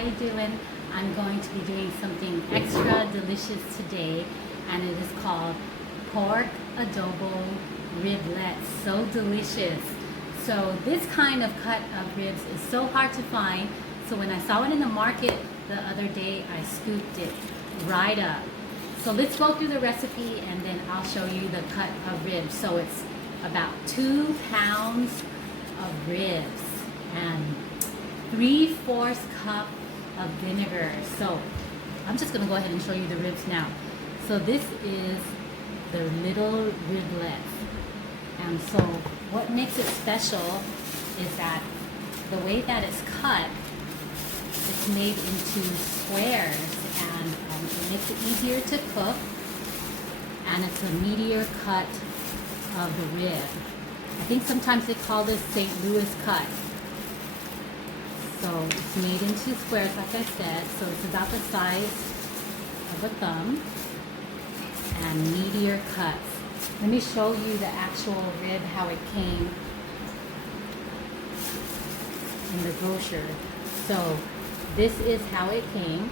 how you doing? I'm going to be doing something extra delicious today, and it is called pork adobo riblets. So delicious. So this kind of cut of ribs is so hard to find. So when I saw it in the market the other day, I scooped it right up. So let's go through the recipe and then I'll show you the cut of ribs. So it's about 2 pounds of ribs and 3/4 cup of vinegar. So I'm just gonna go ahead and show you the ribs now. So this is the little riblets. And so what makes it special is that the way that it's cut, it's made into squares, and it makes it easier to cook, and it's a meatier cut of the rib. I think sometimes they call this St. Louis cut. So it's made into squares, like I said, so it's about the size of a thumb and meatier cuts. Let me show you the actual rib, how it came in the brochure. So this is how it came,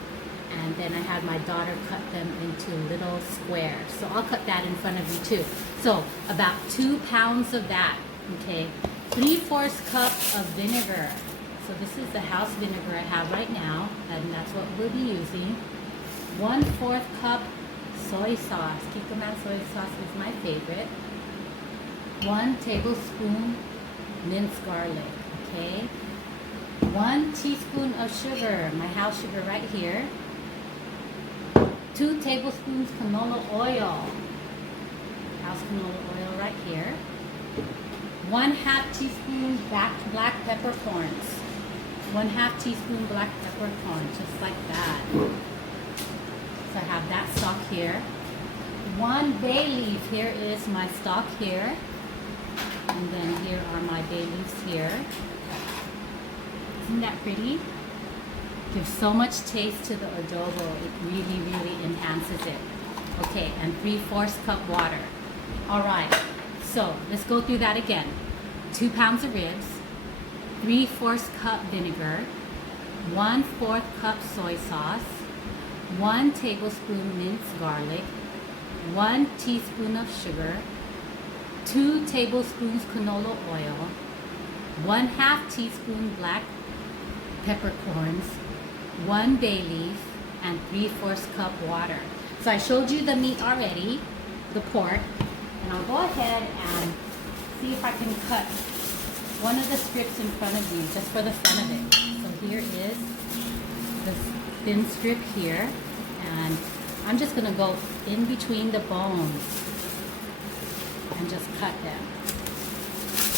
and then I had my daughter cut them into little squares. So I'll cut that in front of you too. So about 2 pounds of that, okay? 3/4 cup of vinegar. So this is the house vinegar I have right now, and that's what we'll be using. 1/4 cup soy sauce. Kikkoman soy sauce is my favorite. 1 tablespoon minced garlic, okay? 1 teaspoon of sugar, my house sugar right here. 2 tablespoons canola oil, house canola oil right here. 1/2 teaspoon black peppercorns. 1/2 teaspoon black peppercorn, just like that. So I have that stock here. 1 bay leaf, here is my stock here. And then here are my bay leaves here. Isn't that pretty? Gives so much taste to the adobo. It really, really enhances it. Okay, and 3/4 cup water. All right, so let's go through that again. 2 pounds of ribs, 3/4 cup vinegar, 1/4 cup soy sauce, 1 tablespoon minced garlic, 1 teaspoon of sugar, 2 tablespoons canola oil, 1/2 teaspoon black peppercorns, 1 bay leaf, and 3/4 cup water. So I showed you the meat already, the pork, and I'll go ahead and see if I can cut one of the strips in front of you, just for the fun of it. So here is the thin strip here, and I'm just gonna go in between the bones and just cut them.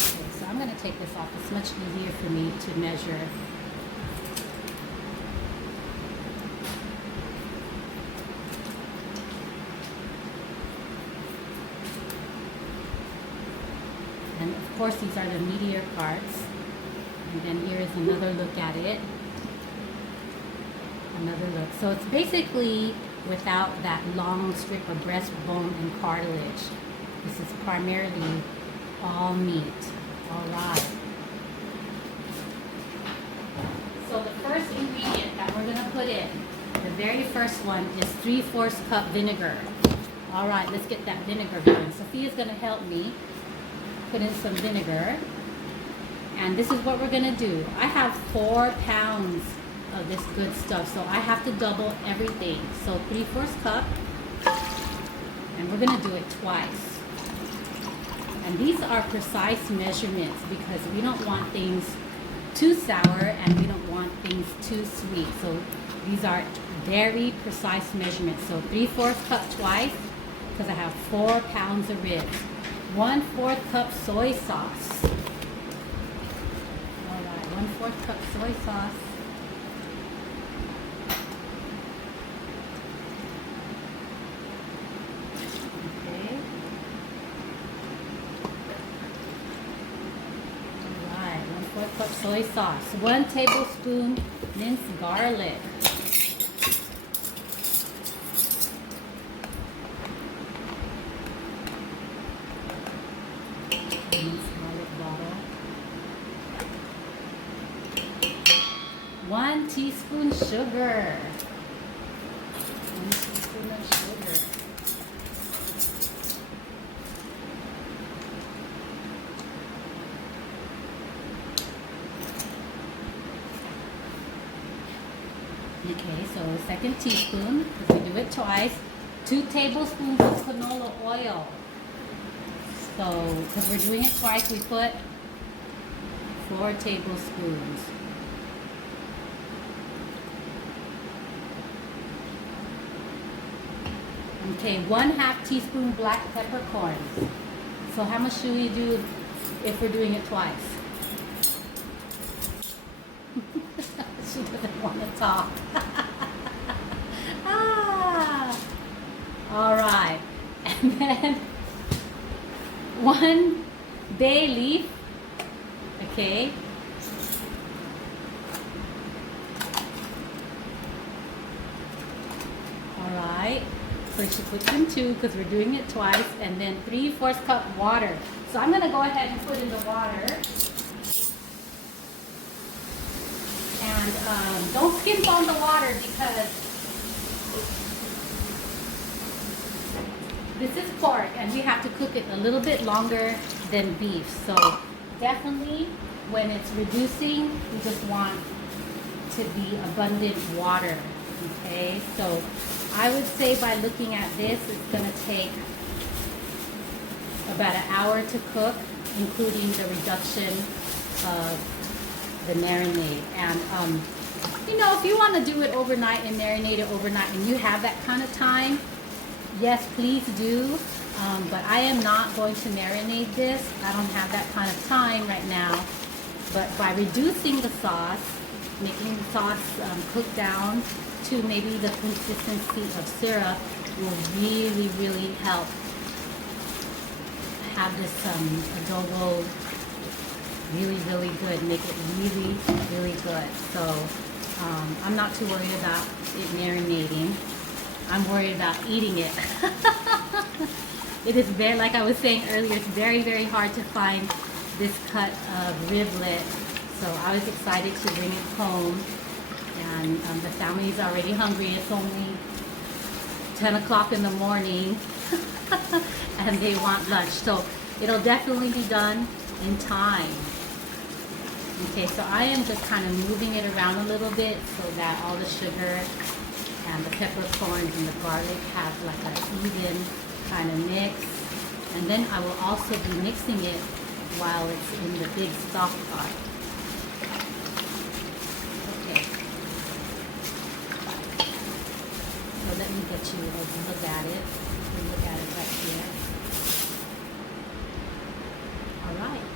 Okay, so I'm gonna take this off. It's much easier for me to measure. And of course, these are the meatier parts. And then here is another look at it. Another look. So it's basically without that long strip of breastbone and cartilage. This is primarily all meat. All right. So the first ingredient that we're gonna put in, the very first one, is 3/4 cup vinegar. All right, let's get that vinegar going. Sophia's gonna help me put in some vinegar, and this is what we're gonna do. I have 4 pounds of this good stuff, so I have to double everything. So 3/4 cup, and we're gonna do it twice. And these are precise measurements because we don't want things too sour and we don't want things too sweet. So these are very precise measurements. So 3/4 cup twice, because I have 4 pounds of ribs. 1/4 cup soy sauce. All right, 1/4 cup soy sauce. Okay. All right, 1/4 cup soy sauce. 1 tablespoon minced garlic. Minced garlic bottle. 1 teaspoon sugar. 1 teaspoon of sugar. Okay, so second teaspoon, because we do it twice. 2 tablespoons of canola oil. So, because we're doing it twice, we put 4 tablespoons. Okay, 1/2 teaspoon black peppercorns. So how much should we do if we're doing it twice? She doesn't want to talk. All right, and then 1 bay leaf. Okay. All right. So she puts in 2 because we're doing it twice, and then 3/4 cup water. So I'm gonna go ahead and put in the water. And don't skimp on the water because this is pork and we have to cook it a little bit longer than beef. So definitely when it's reducing, we just want to be abundant water. Okay, so I would say by looking at this, it's gonna take about an hour to cook, including the reduction of the marinade. And you know, if you want to do it overnight and marinate it overnight and you have that kind of time, yes, please do. But I am not going to marinate this. I don't have that kind of time right now. But by reducing the sauce, making the sauce cook down to maybe the consistency of syrup will really, really help have this adobo really, really good. Make it really, really good. So I'm not too worried about it marinating. I'm worried about eating it. It is very, like I was saying earlier, it's very, very hard to find this cut of riblet. So I was excited to bring it home. And the family's already hungry. It's only 10 o'clock in the morning. And they want lunch. So it'll definitely be done in time. Okay, so I am just kind of moving it around a little bit so that all the sugar and the peppercorns and the garlic have like an even kind of mix. And then I will also be mixing it while it's in the big stock pot. Okay. So let me get you a look at it. Look at it right here. All right.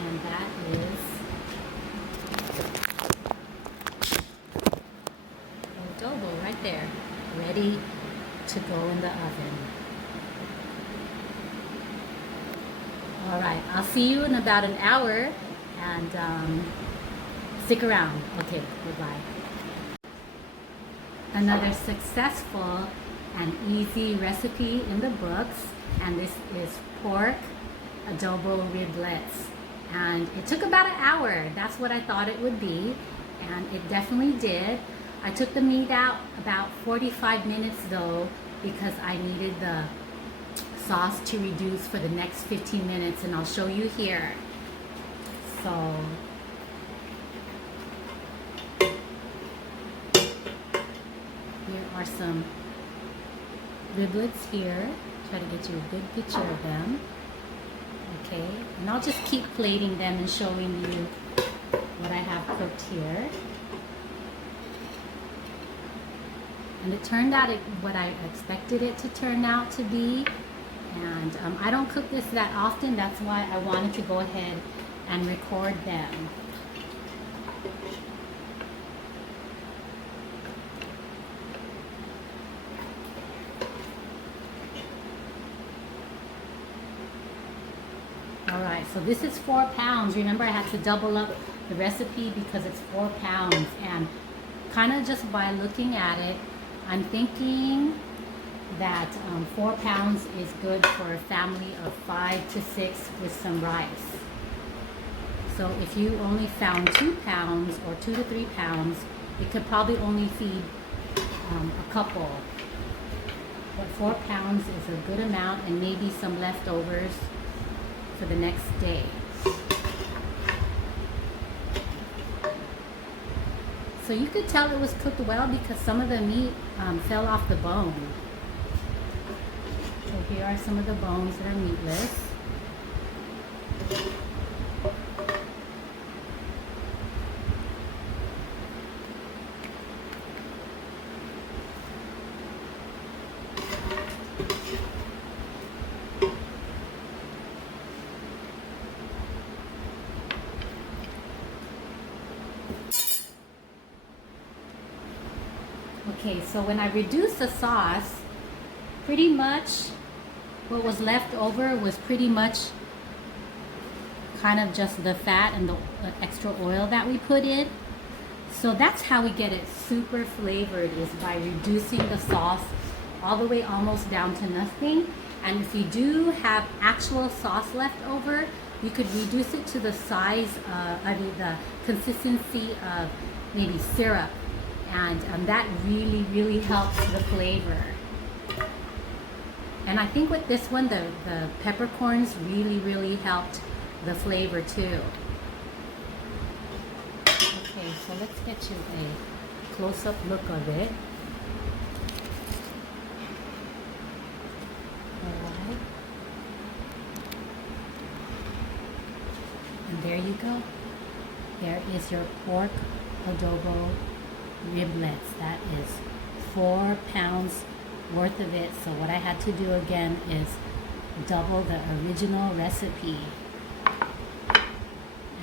And that is adobo right there, ready to go in the oven. All right, I'll see you in about an hour, and stick around. Okay, goodbye. Another successful and easy recipe in the books, and this is pork adobo riblets. And it took about an hour. That's what I thought it would be, and it definitely did. I took the meat out about 45 minutes though, because I needed the sauce to reduce for the next 15 minutes, and I'll show you here. So here are some riblets here. Try to get you a good picture of them. Okay, and I'll just keep plating them and showing you what I have cooked here. And it turned out what I expected it to turn out to be. And I don't cook this that often. That's why I wanted to go ahead and record them. All right, so this is 4 pounds. Remember, I had to double up the recipe because it's 4 pounds. And kind of just by looking at it, I'm thinking that 4 pounds is good for a family of 5 to 6 with some rice. So if you only found 2 pounds or 2 to 3 pounds, it could probably only feed a couple. But 4 pounds is a good amount, and maybe some leftovers for the next day. So you could tell it was cooked well because some of the meat fell off the bone. So here are some of the bones that are meatless. Okay, so when I reduced the sauce, pretty much what was left over was pretty much kind of just the fat and the extra oil that we put in. So that's how we get it super flavored, is by reducing the sauce all the way almost down to nothing. And if you do have actual sauce left over, you could reduce it to the size, the consistency of maybe syrup. And that really, really helps the flavor. And I think with this one, the peppercorns really, really helped the flavor too. Okay, so let's get you a close-up look of it. Alright. And there you go. There is your pork adobo riblets. That is 4 pounds worth of it. So what I had to do again is double the original recipe,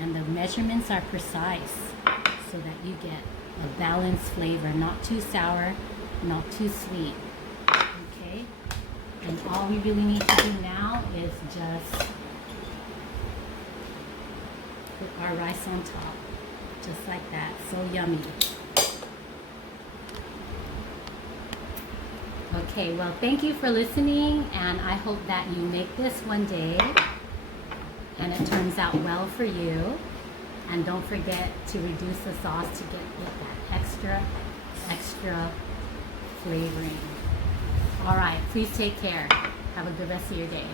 and the measurements are precise so that you get a balanced flavor, not too sour, not too sweet. Okay, and all we really need to do now is just put our rice on top, just like that. So yummy. Okay, well, thank you for listening, and I hope that you make this one day and it turns out well for you. And don't forget to reduce the sauce to get that extra flavoring. All right, please take care. Have a good rest of your day.